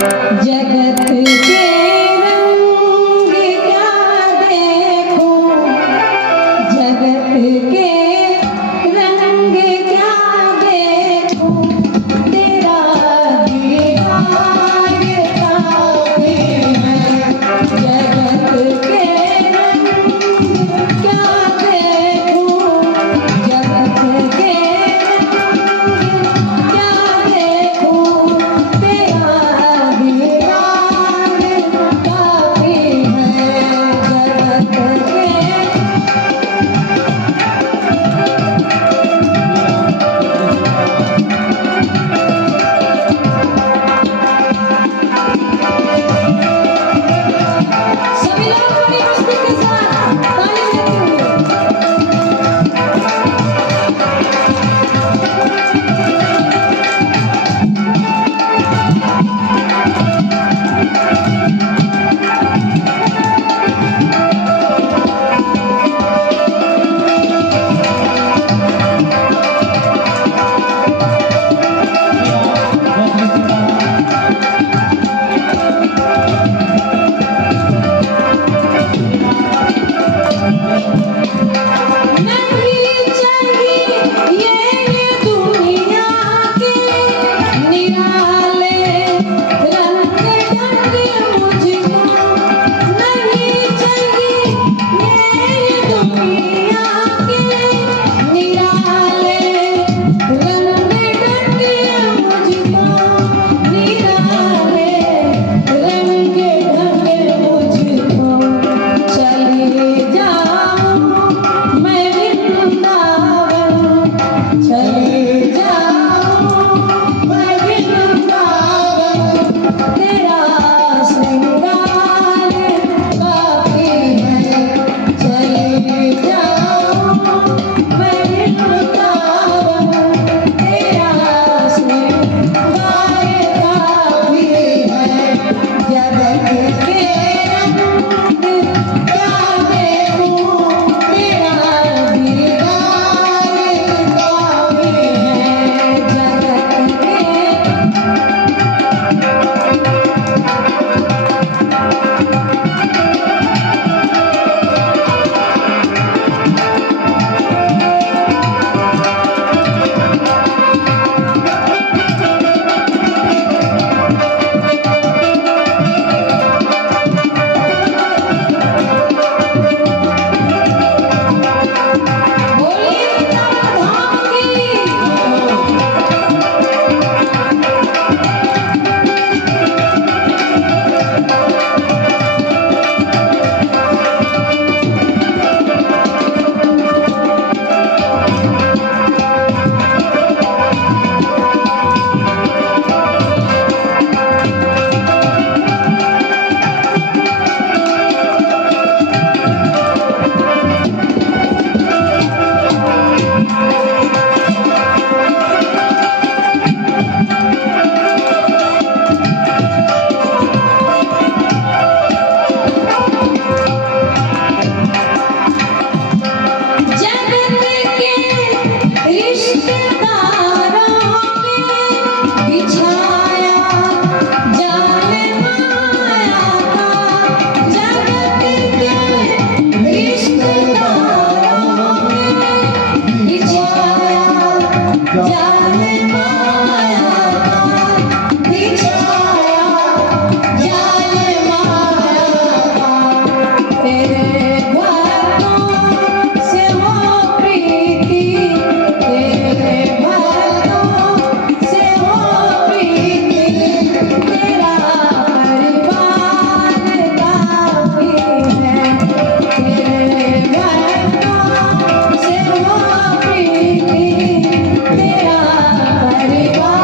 जगत के रंग क्या देखूं, जगत के रंग क्या देखूं, तेरा दीदार काफी है। जगत के रंग क्या देखूं, जगत के रंग क्या देखूं, तेरा दीदार काफी है। जगत के सभी लोग बड़ी मस्ती के साथ ताली नहीं चाहिए ये दुनिया के निराले रंग ढंग मुझको, नहीं चाहिए ये दुनिया के निराले रंग ढंग मुझको, निराले रंग ढंग मुझको। चले जाऊं मैं वृंदावन, चले जाऊं मैं वृंदावन, तेरा श्रृंगार काफी है। चले जाऊं मैं वृंदावन, तेरा श्रृंगार काफी है। जगत के रंग क्या देखूं, तेरा दीदार काफी है। जगत के बोलिए वृंदावन धाम की। जगत के रिश्तेदारों में बिछाया जाल माया का। जगत के रिश्तेदारों में बिछाया जाल माया का, बिछाया जाल माया का। तेरे भक्तों से हो प्रीति, तेरे भक्तों से हो प्रीति, तेरा परिवार काफी है। तेरे भक्तों से हो प्रीति, तेरा परिवार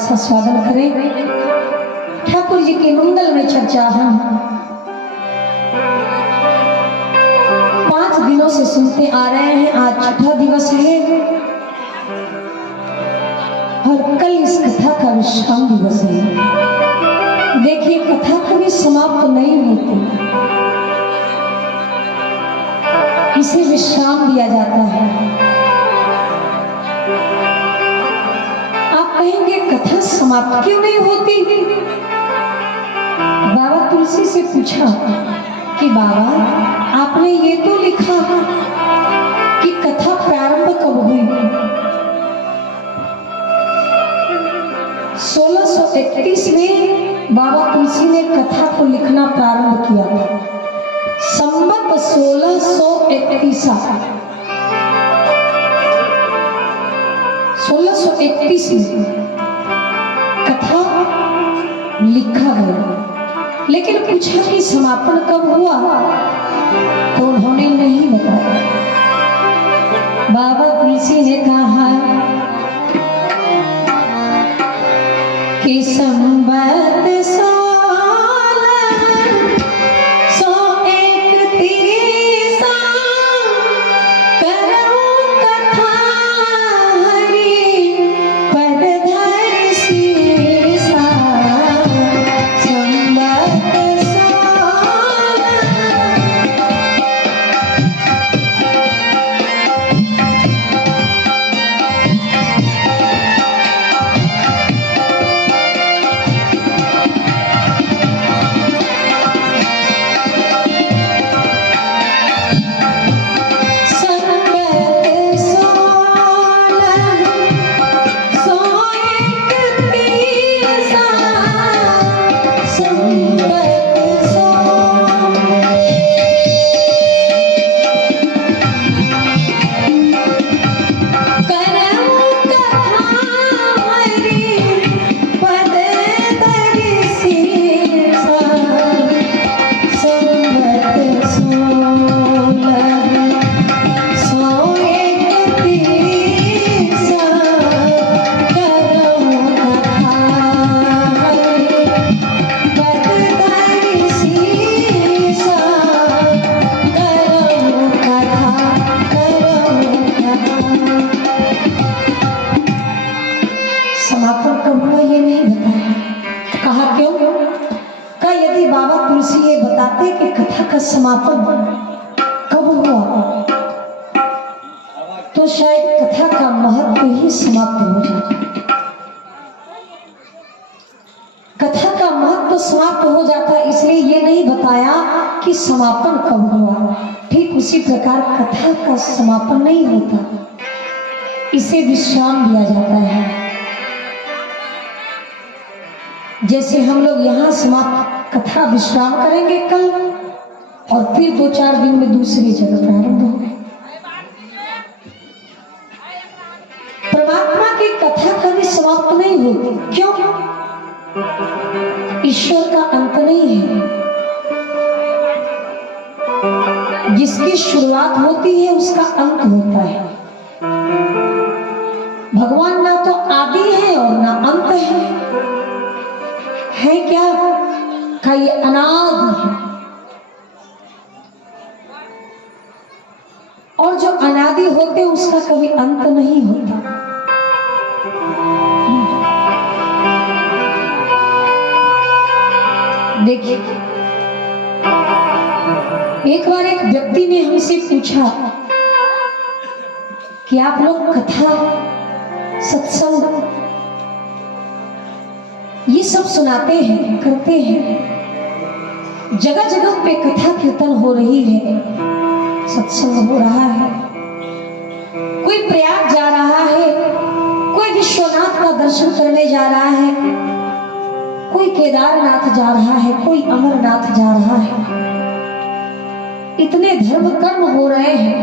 सा स्वागत करें। ठाकुर जी के मंगल में चर्चा हम 5 दिनों से सुनते आ रहे हैं। आज छठा दिवस है और कल इस कथा का विश्राम दिवस है। देखिए, कथा कभी समाप्त नहीं होती, इसे विश्राम दिया जाता है। आप कहेंगे कथा समाप्त क्यों नहीं होती? बाबा तुलसी से पूछा कि बाबा, आपने ये तो लिखा कि कथा प्रारंभ कब हुई? 1631 में बाबा तुलसी ने कथा को लिखना प्रारंभ किया था। संवत 1631 में कथा लिखा गया, लेकिन पूछा कि समापन कब हुआ तो उन्होंने नहीं बताया। बाबा तुलसी ने कहा कि संवत 2-4 दिन में दूसरी जगह प्रारंभ होगी। परमात्मा की कथा कभी समाप्त नहीं होती। क्यों? ईश्वर का अंत नहीं है। जिसकी शुरुआत होती है उसका अंत होता है। भगवान ना तो आदि है और ना अंत है क्या? का ये अनादि है, और जो अनादि होते उसका कभी अंत नहीं होता। देखिए, एक बार एक व्यक्ति ने हमसे पूछा कि आप लोग कथा, सत्संग ये सब सुनाते हैं, करते हैं, जगह जगह पे कथा कीर्तन हो रही है, सत्संग हो रहा है, कोई प्रयाग जा रहा है, कोई विश्वनाथ का दर्शन करने जा रहा है, कोई केदारनाथ जा रहा है, कोई अमरनाथ जा रहा है। इतने धर्म कर्म हो रहे हैं,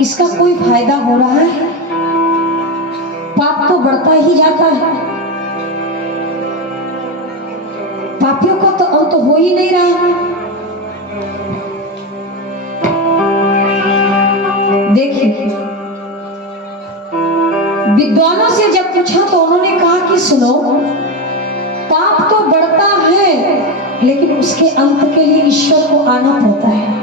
इसका कोई फायदा हो रहा है? पाप तो बढ़ता ही जाता है। पापियों का तो अंत हो ही नहीं रहा। देखिए, विद्वानों से जब पूछा तो उन्होंने कहा कि सुनो, पाप तो बढ़ता है लेकिन उसके अंत के लिए ईश्वर को आना पड़ता है।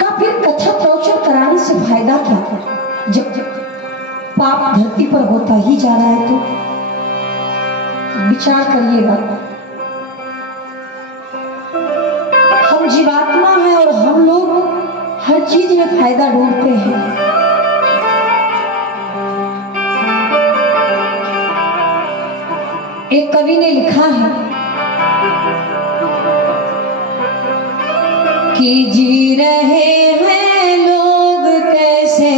का फिर कथा प्रवचन कराने से फायदा क्या? जब पाप धरती पर होता ही जा रहा है तो विचार करिएगा। हम जीवात्मा हैं और हम लोग हर चीज में फायदा ढूंढते हैं। एक कवि ने लिखा है कि जी रहे हैं लोग कैसे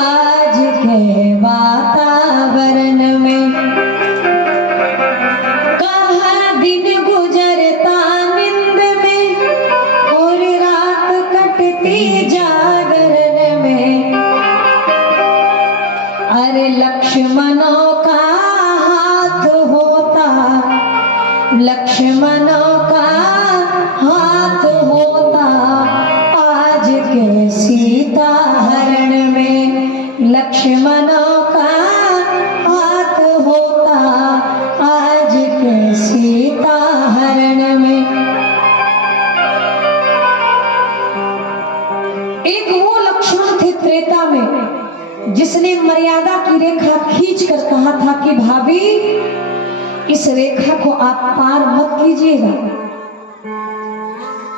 आज के वातावरण में, कहाँ दिन गुजरता नींद में और रात कटती जागरण में। अरे लक्ष्मणों का हाथ होता, लक्ष्मणों का हाथ होता आज के सीता हरण में, लक्ष्मणों का हाथ होता आज के सीता हरण में। एक वो लक्ष्मण थे त्रेता में जिसने मर्यादा की रेखा खींचकर कहा था कि भाभी इस रेखा को आप पार मत कीजिएगा।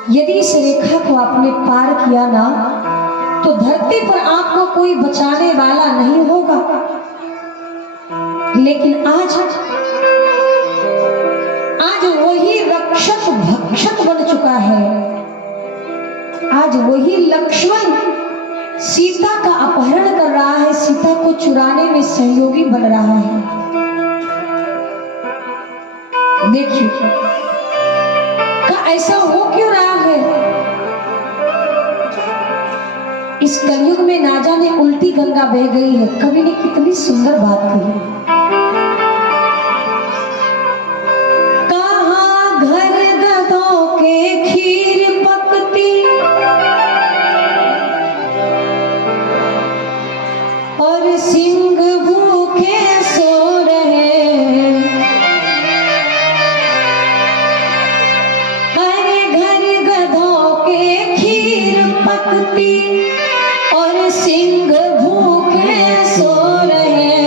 यदि इस रेखा को आपने पार किया ना तो धरती पर आपको कोई बचाने वाला नहीं होगा। लेकिन आज वही रक्षक भक्षक बन चुका है। आज वही लक्ष्मण सीता का अपहरण कर रहा है, सीता को चुराने में सहयोगी बन रहा है। देखिए क्या ऐसा हो क्यों रहा है? इस कलयुग में ना जाने उल्टी गंगा बह गई है। कवि ने कितनी सुंदर बात कही। कहाँ घर गधों के खीर पकती और सिंह भूखे सो रहे, हर घर गधों के खीर पकती और सिंह भूखे सो रहे।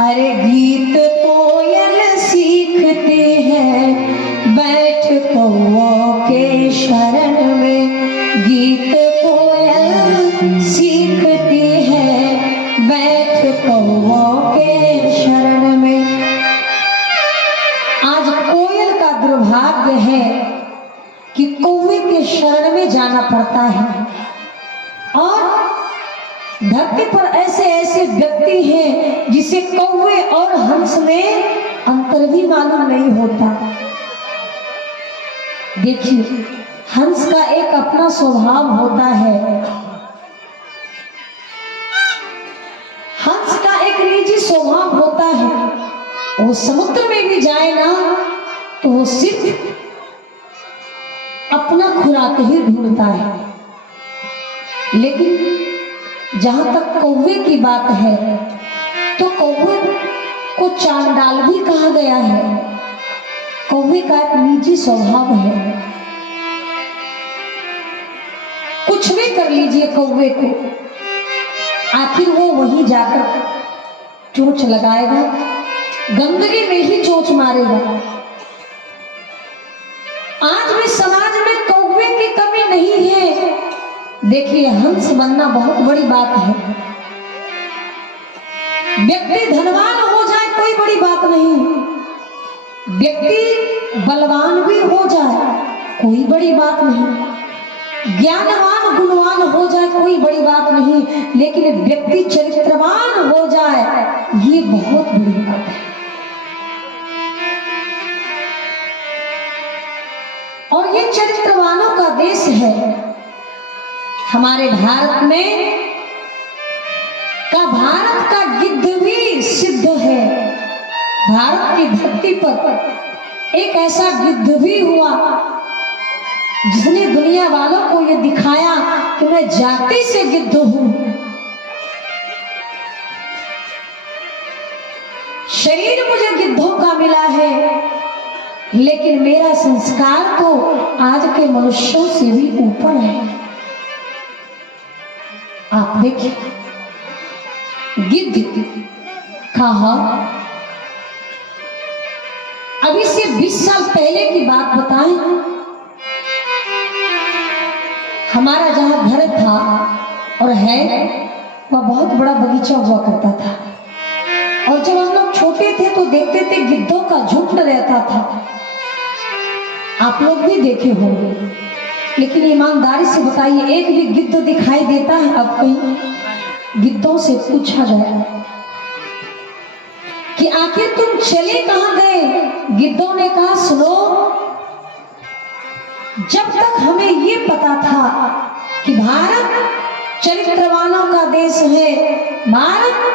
अरे गीत कोयल सीखते हैं बैठ कौओं के शरण में, गीत कोयल सीखती है बैठ कौओं के शरण में। आज कोयल का दुर्भाग्य है कि कौवे के शरण में जाना पड़ता है। और धरती पर ऐसे ऐसे व्यक्ति हैं जिसे कौवे और हंस में अंतर भी मालूम नहीं होता। देखिए हंस का एक अपना स्वभाव होता है, हंस का एक निजी स्वभाव होता है। वो समुद्र में भी जाए ना तो वो सिर्फ अपना खुराक ही ढूंढता है। लेकिन जहां तक कौवे की बात है तो कौवे को चांडाल भी कहा गया है। कौवे का एक निजी स्वभाव है। कुछ भी कर लीजिए कौवे को, आखिर वो वहीं जाकर चोंच लगाएगा, गंदगी में ही चोंच मारेगा। आज भी समाज में कौवे की कमी नहीं है। देखिए हंस बनना बहुत बड़ी बात है। व्यक्ति धनवान हो जाए कोई बड़ी बात नहीं, व्यक्ति बलवान भी हो जाए कोई बड़ी बात नहीं, ज्ञानवान गुणवान हो जाए कोई बड़ी बात नहीं, लेकिन व्यक्ति चरित्रवान हो जाए ये बहुत बड़ी बात है। और ये चरित्रवानों का देश है। हमारे भारत में भारत का गिद्ध भी सिद्ध है। भारत की धरती पर एक ऐसा गिद्ध भी हुआ जिसने दुनिया वालों को ये दिखाया कि मैं जाति से गिद्ध हूं। शरीर मुझे गिद्धों का मिला है, लेकिन मेरा संस्कार तो आज के मनुष्यों से भी ऊपर है। आप देखिए, गिद्ध कहा, अभी से 20 साल पहले की बात बताएं। हमारा जहां घर था और है, वह बहुत बड़ा बगीचा हुआ करता था। और जब हम लोग छोटे थे तो देखते थे गिद्धों का झुंड रहता था। आप लोग भी देखे होंगे, लेकिन ईमानदारी से बताइए, एक भी गिद्ध दिखाई देता है? अब कहीं गिद्धों से पूछा गया कि आखिर तुम चले कहां गए? गिद्धों ने कहा, सुनो, जब तक हमें ये पता था कि भारत चरित्रवानों का देश है, भारत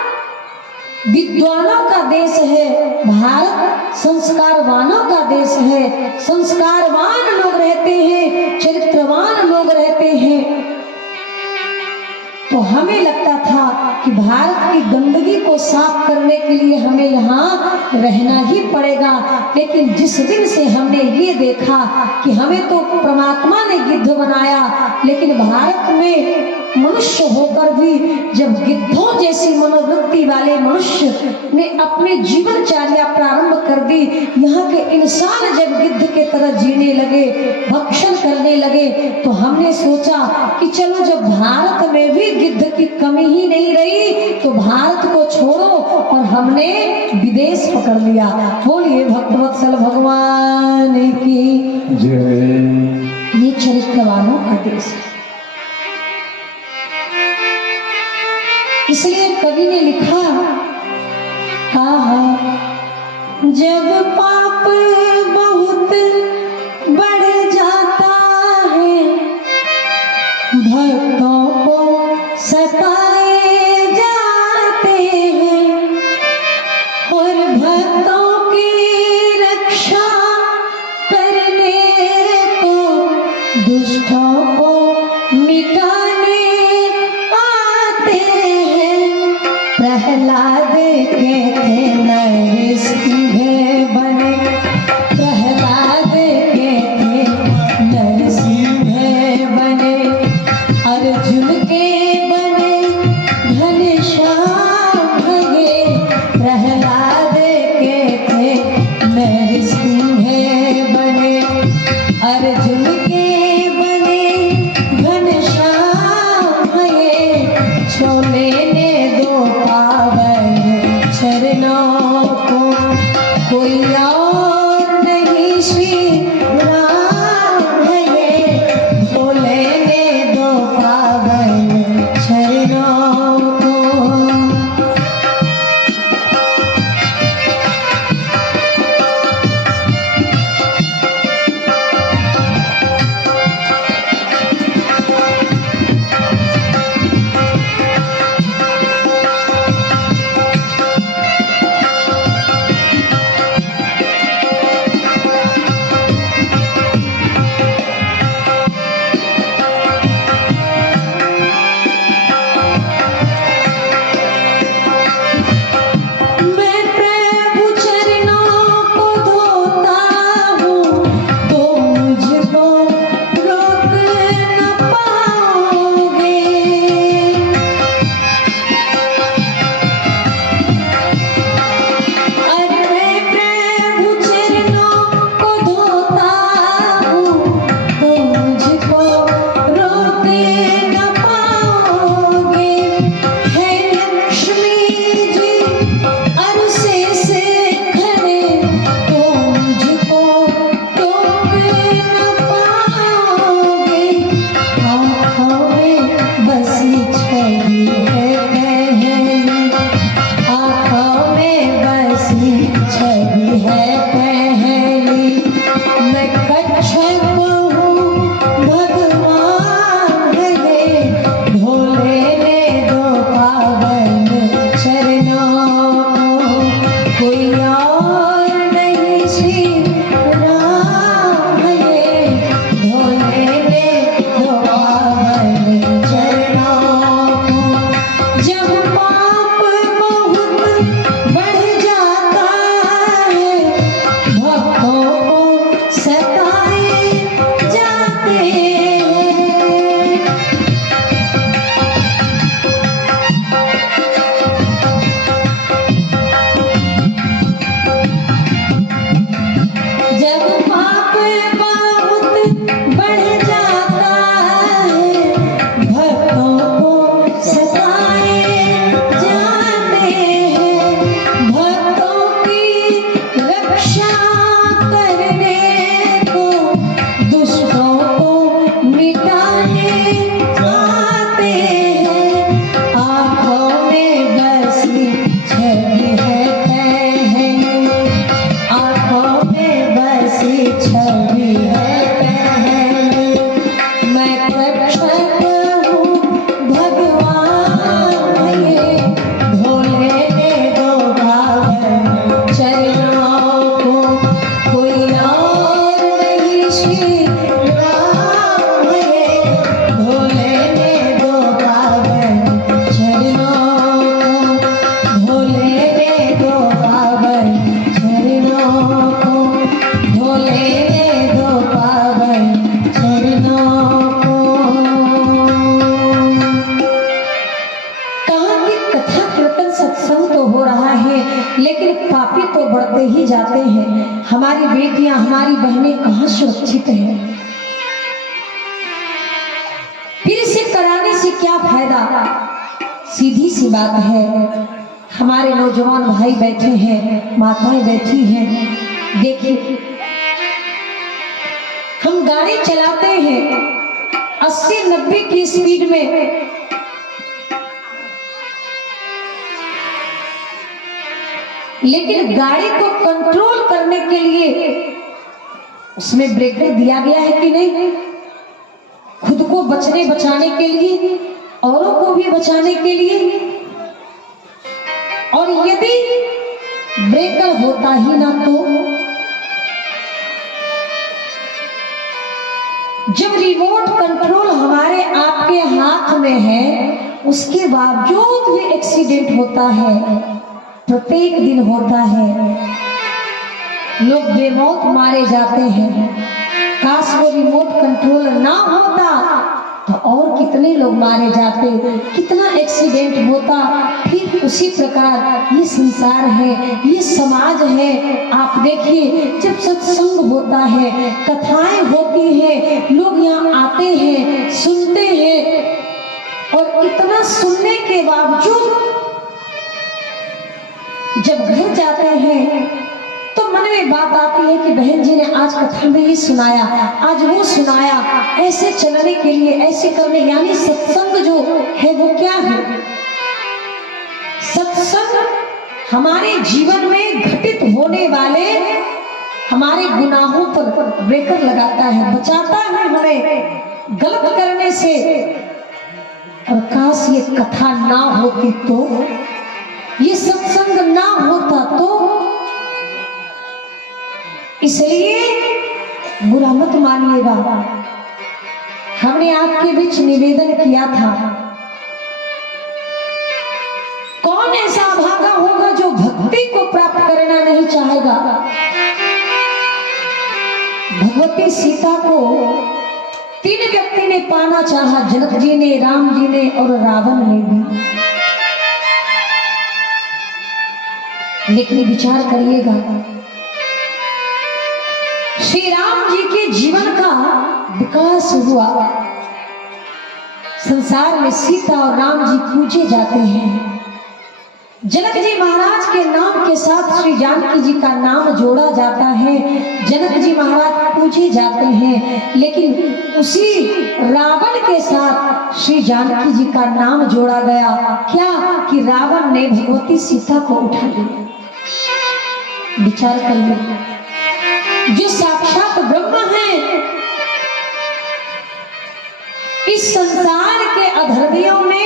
विद्वानों का देश है, भारत संस्कारवानों का देश है, संस्कारवान लोग रहते हैं, चरित्रवान लोग रहते हैं, तो हमें लगता था कि भारत की गंदगी को साफ करने के लिए हमें यहाँ रहना ही पड़ेगा। लेकिन जिस दिन से हमने ये देखा कि हमें तो परमात्मा ने गिद्ध बनाया, लेकिन भारत में मनुष्य होकर भी जब गिद्धों जैसी मनोवृत्ति वाले मनुष्य ने अपने जीवनचर्या प्रारंभ कर दी, यहाँ के इंसान जब गिद्ध के तरह जीने लगे, भक्षण करने लगे, तो हमने सोचा कि चलो, जब भारत में भी गिद्ध की कमी ही नहीं रही तो भारत को छोड़ो, और हमने विदेश पकड़ लिया। बोलिए भक्तवत्सल भगवान की जय। ये चरित्रवानों का देश है। इसलिए कवि ने लिखा, कहा, जब पाप बहुत बढ़ जाता है, भक्तों को सताए जाते हैं, और भक्तों की रक्षा करने को दुष्टों को मिटाने आते हैं। प्रहलाद के थे नरसिंह बने, प्रहलाद के थे नरसिंह बने, अर्जुन के बने घनश्याम भगे, प्रहलाद के थे नरसिंह बने, अर्जुन के बने घनश्याम भगे, छोले ने दो पावन चरणों को, कोई और नहीं श्री राम भगे, भोले ने दो पावन चरणों को। निरंतर सत्संग तो हो रहा है, लेकिन पापी तो बढ़ते ही जाते हैं। हमारी बेटियां, हमारी बहनें कहाँ सुरक्षित हैं? फिर से कराने से क्या फायदा? सीधी सी बात है। हमारे नौजवान भाई बैठे हैं, माताएं बैठी हैं। देखिए, हम गाड़ी चलाते हैं 80-90 की स्पीड में, लेकिन गाड़ी को कंट्रोल करने के लिए उसमें ब्रेकर दिया गया है कि नहीं? खुद को बचाने के लिए, औरों को भी बचाने के लिए। और यदि ब्रेकर होता ही ना तो जब रिमोट कंट्रोल हमारे आपके हाथ में है, उसके बावजूद भी एक्सीडेंट होता है, प्रत्येक दिन होता है। लोग बेमौत मारे जाते हैं। काश वो रिमोट कंट्रोल ना होता तो और कितने लोग मारे जाते, कितना एक्सीडेंट होता। फिर उसी प्रकार ये संसार है, ये समाज है। आप देखिए, जब सत्संग होता है, कथाएं होती हैं, लोग यहाँ आते हैं, सुनते हैं, और इतना सुनने के बावजूद जब घर जाते हैं तो मन में बात आती है कि बहन जी ने आज कथा में ये सुनाया, आज वो सुनाया। ऐसे चलने के लिए, ऐसे करने, यानी सत्संग जो है वो क्या है? सत्संग हमारे जीवन में घटित होने वाले हमारे गुनाहों पर ब्रेकर लगाता है, बचाता है हमें गलत करने से। और काश ये कथा ना होती तो, ये सत्संग ना होता तो। इसलिए बुरा मत मानिएगा। हमने आपके बीच निवेदन किया था, कौन ऐसा भागा होगा जो भक्ति को प्राप्त करना नहीं चाहेगा? भगवती सीता को 3 व्यक्ति ने पाना चाहा, जनक जी ने, राम जी ने और रावण ने भी। लेकिन विचार करिएगा, श्री राम जी के जीवन का विकास हुआ। संसार में सीता और राम जी पूजे जाते हैं। जनक जी महाराज के नाम के साथ श्री जानकी जी का नाम जोड़ा जाता है। जनक जी महाराज पूजे जाते हैं, लेकिन उसी रावण के साथ श्री जानकी जी का नाम जोड़ा गया। क्या कि रावण ने भगवती सीता को उठा लिया। विचार करिए, जो साक्षात ब्रह्म है, इस संसार के अधर्मियों ने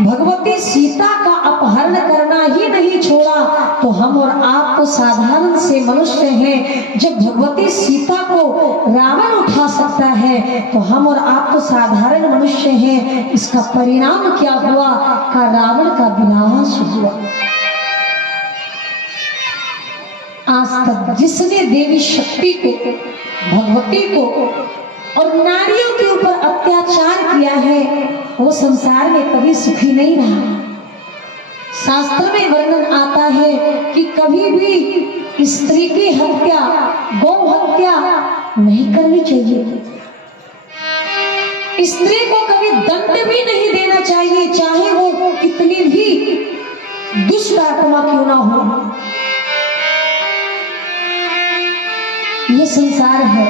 भगवती सीता का अपहरण करना ही नहीं छोड़ा, तो हम और आप तो साधारण से मनुष्य हैं। जब भगवती सीता को रावण उठा सकता है, तो हम और आप तो साधारण मनुष्य हैं। इसका परिणाम क्या हुआ? का रावण का विनाश हुआ। आज तक जिसने देवी शक्ति को, भगवती को और नारियों के ऊपर अत्याचार किया है, वो संसार में कभी सुखी नहीं रहा। शास्त्र में वर्णन आता है कि कभी भी स्त्री की हत्या, गौ हत्या नहीं करनी चाहिए। स्त्री को कभी दंड भी नहीं देना चाहिए, चाहे वो कितनी भी दुष्ट आत्मा क्यों ना हो। ये संसार है।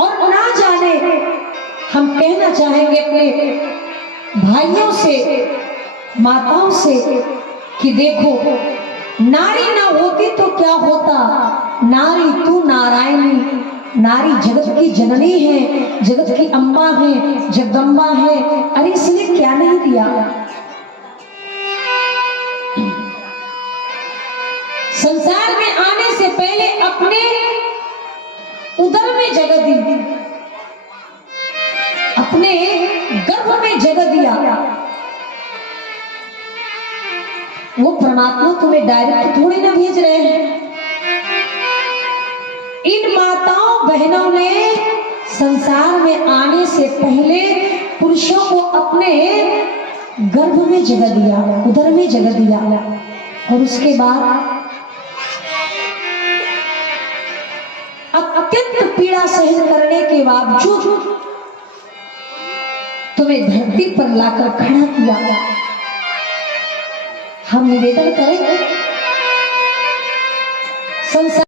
और ना जाने, हम कहना चाहेंगे अपने भाइयों से, माताओं से कि देखो, नारी ना होती तो क्या होता? नारी तू नारायणी, नारी जगत की जननी है, जगत की अम्मा है, जगदम्बा है। अरे इसने क्या नहीं दिया? संसार में आने से पहले अपने उदर में जगह दी, अपने गर्भ में जगह दिया। वो परमात्मा तुम्हें डायरेक्ट थोड़ी ना भेज रहे हैं। इन माताओं बहनों ने संसार में आने से पहले पुरुषों को अपने गर्भ में जगह दिया, उदर में जगह दिया, और उसके बाद अत्यंत पीड़ा सहन करने के बावजूद तुम्हें धरती पर लाकर खड़ा किया। हम निवेदन करें संसार